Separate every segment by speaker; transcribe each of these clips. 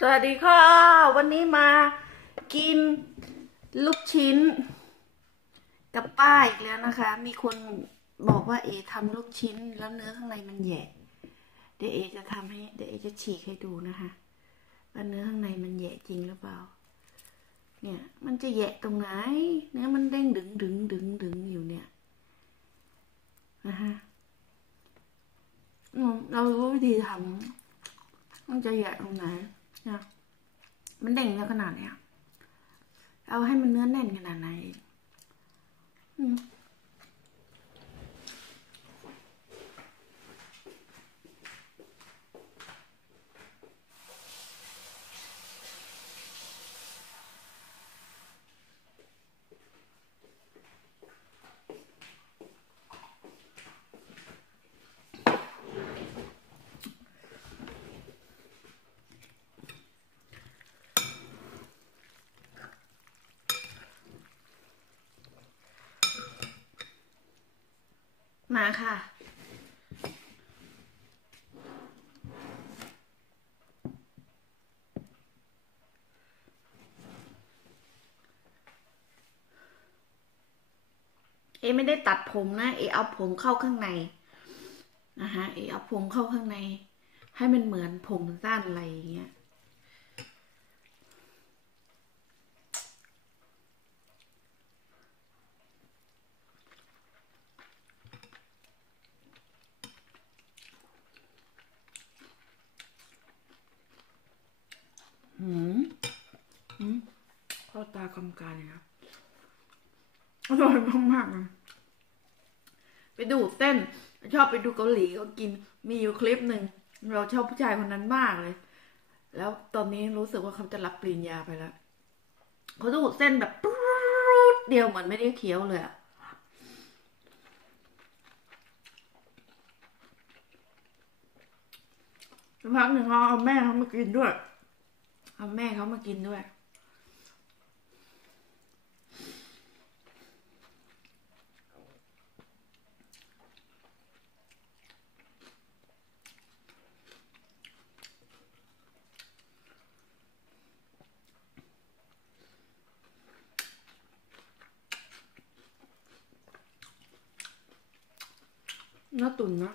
Speaker 1: สวัสดีค่ะ วันนี้มากินลูกชิ้น กับป้าอีกแล้วนะคะ มีคนบอกว่าเอทำลูกชิ้นแล้วเนื้อข้างในมันแยะเดี๋ยวเอจะทำให้เดี๋ยวเอจะฉีกให้ดูนะคะว่าเนื้อข้างในมันแยะจริงหรือเปล่า เนี่ย มันจะแยะตรงไหน เนื้อมันเด้งดึงดึงดึงดึงอยู่เนี่ยนะฮะอืมเรารู้วิธีทำมันจะแยะตรงไหน นะมันเด้งแล้วขนาดเนี้ยเอาให้มันเนื้อแน่นขนาดไหนอืม มาค่ะ เอไม่ได้ตัดผมนะ เอเอาผมเข้าข้างในนะคะเอเอาผมเข้าข้างใน ให้มันเหมือนผมสั้นอะไรอย่างเงี้ย หืมหืมเข้าตาการเลยครับอร่อยมากๆเลยไปดูเส้น ชอบไปดูเกาหลีเขากินมีอยู่คลิปหนึ่งเราชอบผู้ชายคนนั้นมากเลย แล้วตอนนี้รู้สึกว่าเขาจะรับปริญญาไปแล้วเขาดูเส้นแบบปรูดเดียวเหมือนไม่ได้เคี้ยวเลยอะสักพักหนึ่งเขาเอาแม่เขามากินด้วย เอาแม่เขามากินด้วย เนื้อตุ๋นนะ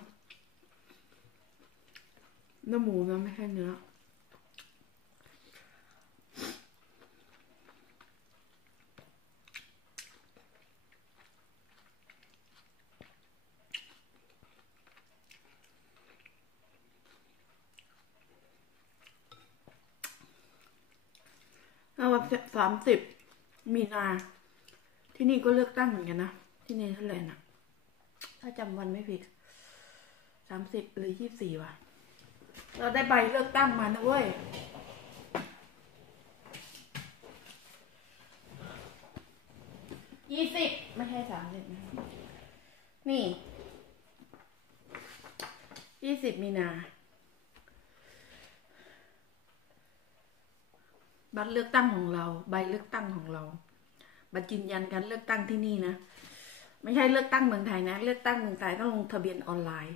Speaker 1: เนื้อหมูนะไม่ใช่เนื้อแล้ววันสามสิบมีนา ที่นี่ก็เลือกตั้งเหมือนกันนะ ที่เนเธอร์แลนด์อะ ถ้าจำวันไม่ผิดสามสิบหรือยี่สี่ว่ะ เราได้ใบเลือกตั้งมานะเว้ยยี่สิบไม่ใช่สามสิบนะนี่ยี่สิบมีนา บัตรเลือกตั้งของเรา ใบเลือกตั้งของเรา บัตรยืนยันการเลือกตั้งที่นี่นะ ไม่ใช่เลือกตั้งเมืองไทยนะ เลือกตั้งเมืองไทยต้องลงทะเบียนออนไลน์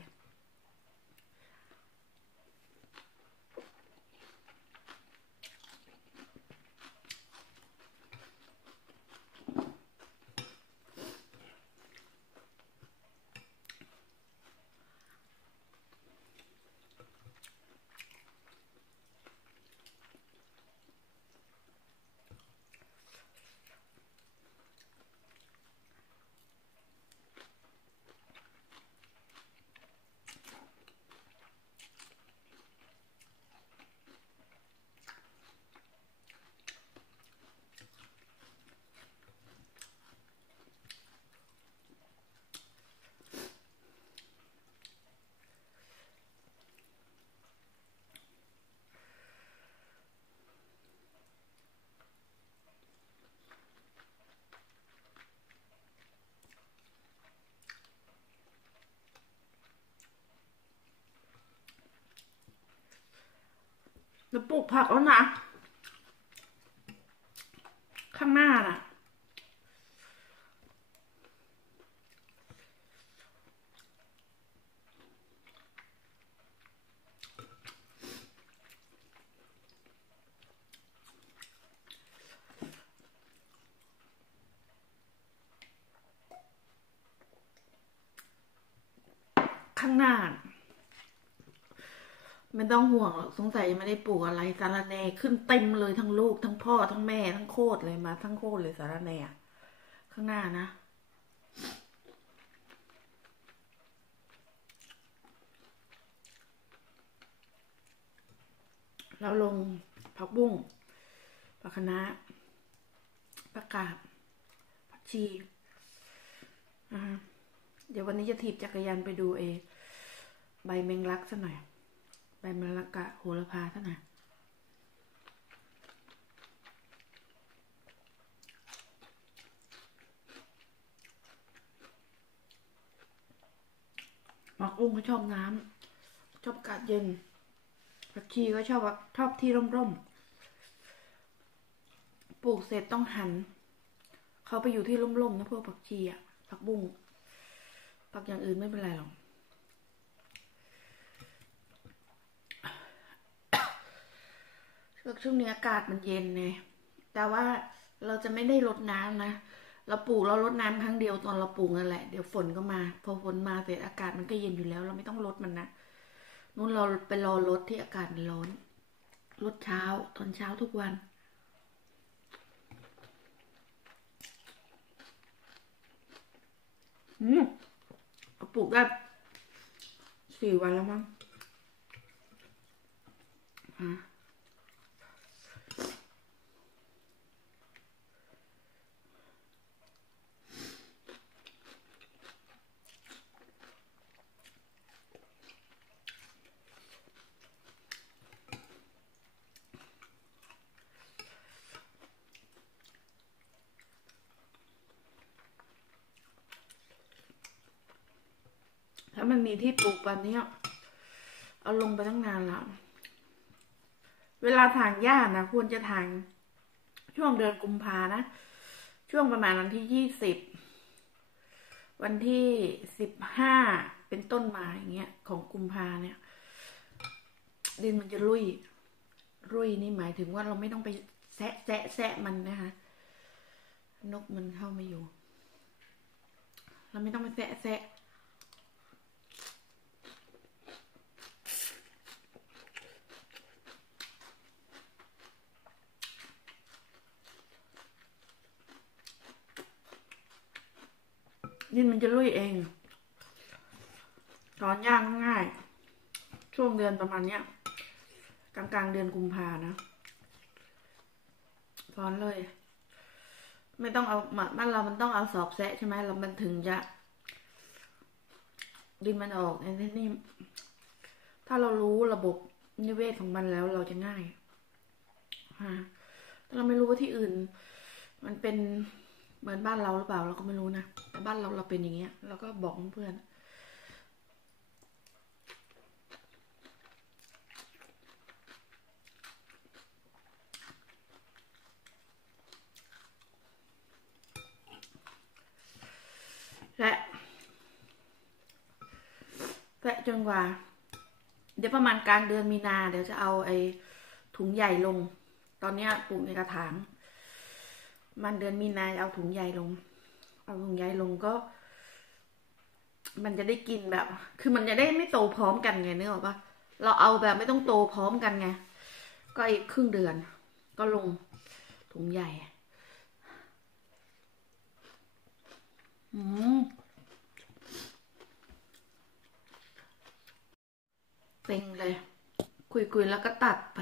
Speaker 1: จะปลูกผักแล้วนะ ข้างหน้าน่ะ อ ข้างหน้า ไม่ต้องห่วงหรอกสงสัยยังไม่ได้ปลูกอะไรสารแนขึ้นเต็มเลยทั้งลูกทั้งพ่อทั้งแม่ทั้งโคตรเลยมา ทั้งโคตรเลยสารแน่ะข้างหน้านะเราลงผักบุ้งผักคะน้าผักกาดผักชีอ่าเดี๋ยววันนี้จะถีบจักรยานไปดูเอ ใบแมงลักซะหน่อย ใบมงลักะโหระพาซะหน่อยหมักอุ้งก็ชอบน้ำชอบอากาศเย็นผักชีก็ชอบชอบที่ร่มๆ ปลูกเสร็จต้องหัน เขาไปอยู่ที่ร่มๆนะพวกผักชีอะผักบุ้งผักอย่างอื่นไม่เป็นไรหรอก ช่วงนี้อากาศมันเย็นไงแต่ว่าเราจะไม่ได้รดน้ำนะ เราปลูกเรารดน้ำครั้งเดียวตอนเราปลูกนั่นแหละ เดี๋ยวฝนก็มา พอฝนมาเสร็จอากาศมันก็เย็นอยู่แล้ว เราไม่ต้องรดมันนะนู้นเราไปรอรถที่อากาศมันร้อนรถเช้าตอนเช้าทุกวัน อืมปลูกได้สี่วันแล้วมั้งฮะถ้ามันมีที่ปลูกแบบนี้เอาลงไปตั้งนานแล้ว เวลาถางหญ้านะควรจะถางช่วงเดือนกุมภานะ ช่วงประมาณวันที่ยี่สิบวันที่สิบห้าเป็นต้นมาอย่างเงี้ย ของกุมภาเนี่ย ดินมันจะรุ่ย รุ่ยนี่หมายถึงว่าเราไม่ต้องไปแซะแซะแซะมันนะคะนกมันเข้ามาอยู่ เราไม่ต้องไปแซะแซะ ดินมันจะลุยเองถอนย่ากง่าย ช่วงเดือนประมาณเนี้ย กลางกลางเดือนกุมภานะถอนเลย ไม่ต้องเอาหมัดบ้านเรามันต้องเอาสอบแซะใช่ไหมเรามันถึงจะ ดินมันออกไอ้นี่นี่ถ้าเรารู้ระบบนิเวศของมันแล้วเราจะง่ายฮะแต่เราไม่รู้ว่าที่อื่น มันเป็น เหมือนบ้านเราหรือเปล่าเราก็ไม่รู้นะแต่บ้านเราเราเป็นอย่างเงี้ยเราก็บอกเพื่อนและและจนกว่า เดี๋ยวประมาณกลางเดือนมีนา เดี๋ยวจะเอาไอ้ถุงใหญ่ลง ตอนนี้ปลูกในกระถาง มันเดือนมีนาเอาถุงใหญ่ลง เอาถุงใหญ่ลงก็ มันจะได้กินแบบ คือมันจะได้ไม่โตพร้อมกันไงนึกออกปะเราเอาแบบไม่ต้องโตพร้อมกันไง ก็อีกครึ่งเดือน ก็ลงถุงใหญ่อืมเต็งเลย คุยๆแล้วก็ตัดไป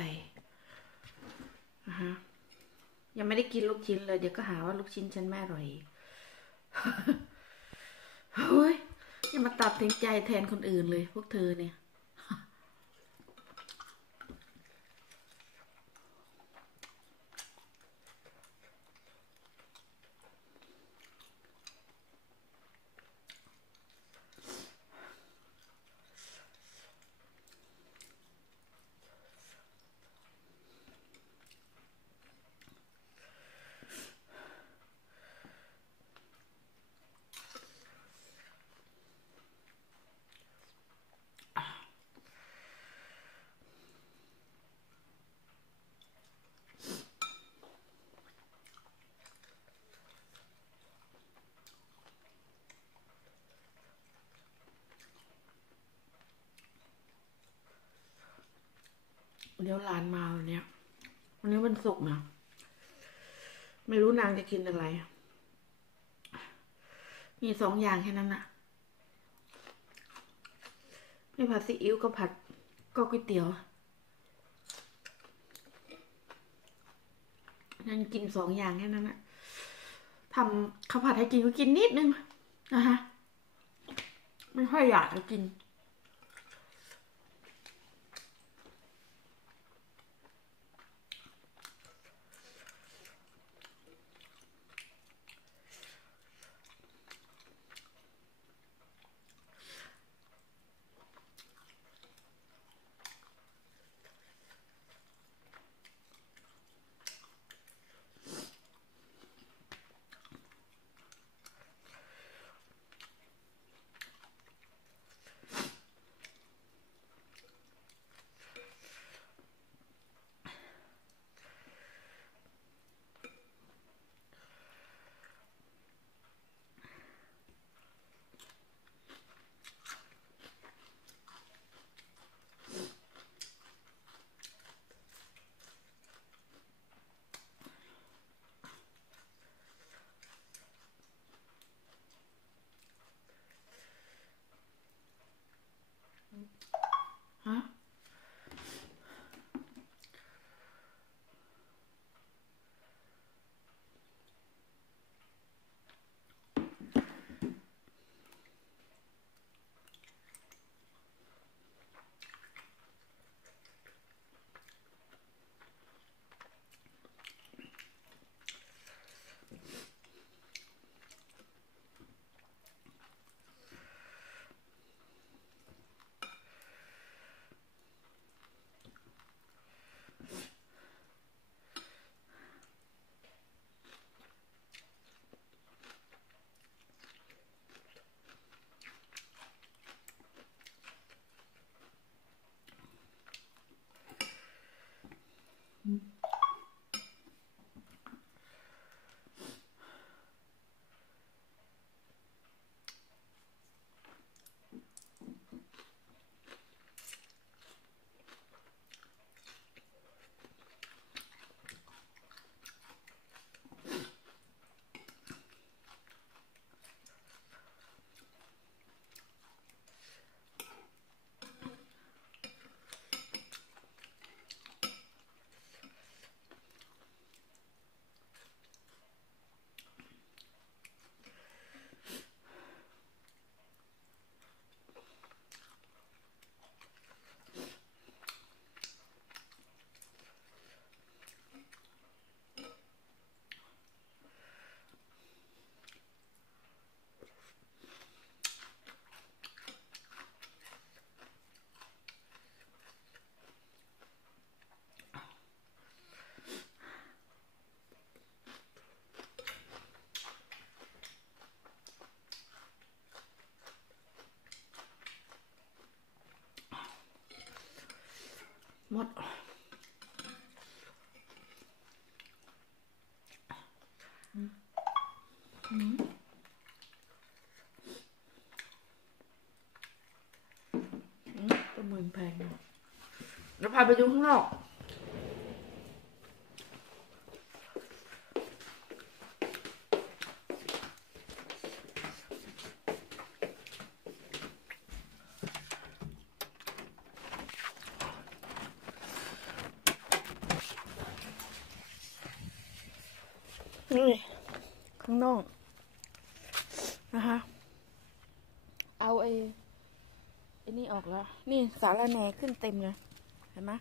Speaker 1: ยังไม่ได้กินลูกชิ้นเลย เดี๋ยวก็หาว่าลูกชิ้นฉันไม่อร่อยเฮ้ยอย่ามาตัดสินใจแทนคนอื่นเลย พวกเธอเนี่ย เดี๋ยวหลานมาวันนี้วันนี้วันศุกร์นะไม่รู้นางจะกินอะไร มีสองอย่างแค่นั้นน่ะไม่ผัดซีอิ๊วก็ผัดก็ก๋วยเตี๋ยวนั่นกินสองอย่างแค่นั้นน่ะทำข้าวผัดให้กินก็กินนิดนึงนะคะไม่ค่อยอยากจะกิน หมดประเมินแพงเนอะเดี๋ยวพาไปดูข้างนอก นี่ข้างนอก นะคะ เอาไอ้ไอ้ นี่สารแหน่ขึ้นเต็มเลย เห็นไหม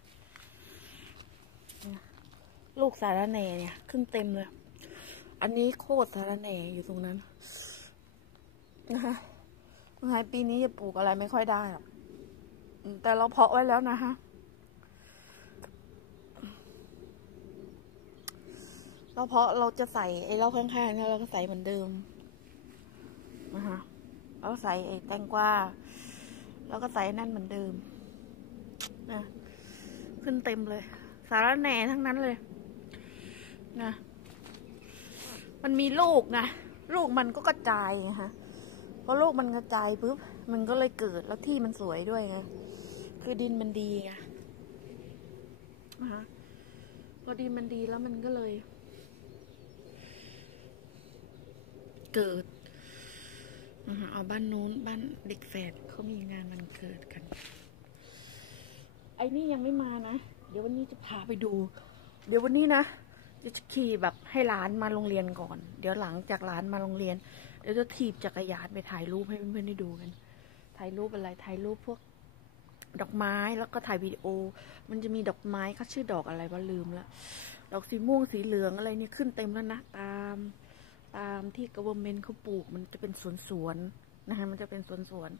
Speaker 1: ลูกสารแหน่เนี่ย ขึ้นเต็มเลย อันนี้โคตรสารแหน่อยู่ตรงนั้นนะคะเมื่อไงปีนี้จะปลูกอะไรไม่ค่อยได้หรอก แต่เราเพาะไว้แล้วนะคะเราเพาะเราจะใส่ไอ้เหล้าข้างๆเนี่ยเราก็ใส่เหมือนเดิมนะคะเราใส่ไอ้แตงกวา แล้วก็ใส่นั่นเหมือนเดิมนะขึ้นเต็มเลย สารแหน่ทั้งนั้นเลยนะมันมีลูกไงลูกมันก็กระจายไงคะพอลูกมันกระจายปุ๊บมันก็เลยเกิดแล้วที่มันสวยด้วยไงคือดินมันดีไงนะคะพอดีมันดีแล้วมันก็เลย เกิด นะคะเอาบ้านนู้นบ้านเด็กแฝดเขามีงานมันเกิดกัน ไอ้นี่ยังไม่มานะ เดี๋ยววันนี้จะพาไปดู เดี๋ยววันนี้นะจะขี่แบบให้หลานมาโรงเรียนก่อน เดี๋ยวหลังจากหลานมาโรงเรียนเดี๋ยวจะถีบจักรยานไปถ่ายรูปให้เพื่อนๆได้ดูกัน ถ่ายรูปอะไรถ่ายรูปพวกดอกไม้แล้วก็ถ่ายวิดีโอ มันจะมีดอกไม้เขาชื่อดอกอะไรวะลืมแล้วดอกสีม่วงสีเหลืองอะไรนี่ขึ้นเต็มแล้วนะตาม ตามที่ก v เ r n เมนเขาปลูก มันจะเป็นสวนสวนๆนะคะมันจะเป็นสวนสวน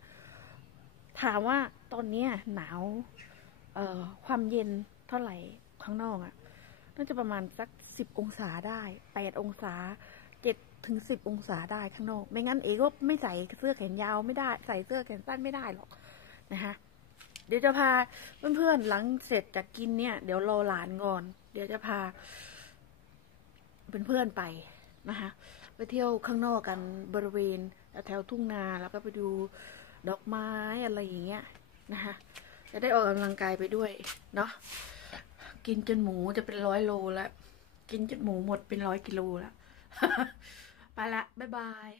Speaker 1: ๆถามว่าตอนเนี้ยหนาวเอ่อความเย็นเท่าไหร่ข้างนอกอะ่ะน่าจะประมาณสักสิบองศาได้แปดองศาเจ็ดถึงสิบองศาได้ข้างนอก ไม่งั้นเอก็ไม่ใส่เสื้อแขนยาวไม่ได้ ใส่เสื้อแขนสั้นไม่ได้หรอกนะคะเดี๋ยวจะพาเพื่อนๆหลังเสร็จจากกินเนี่ย เดี๋ยวรอหลานก่อน เดี๋ยวจะพาเพื่อนๆไปนะคะ ไปเที่ยวข้างนอกกันบริเวณแถวทุ่งนาแล้วก็ไปดูดอกไม้อะไรอย่างเงี้ยนะคะจะได้ออกกำลังกายไปด้วยเนาะกินจนหมูจะเป็นร้อยโลแล้ว กินจนหมูหมดเป็นร้อยกิโลแล้ว ไปละ บ๊ายบาย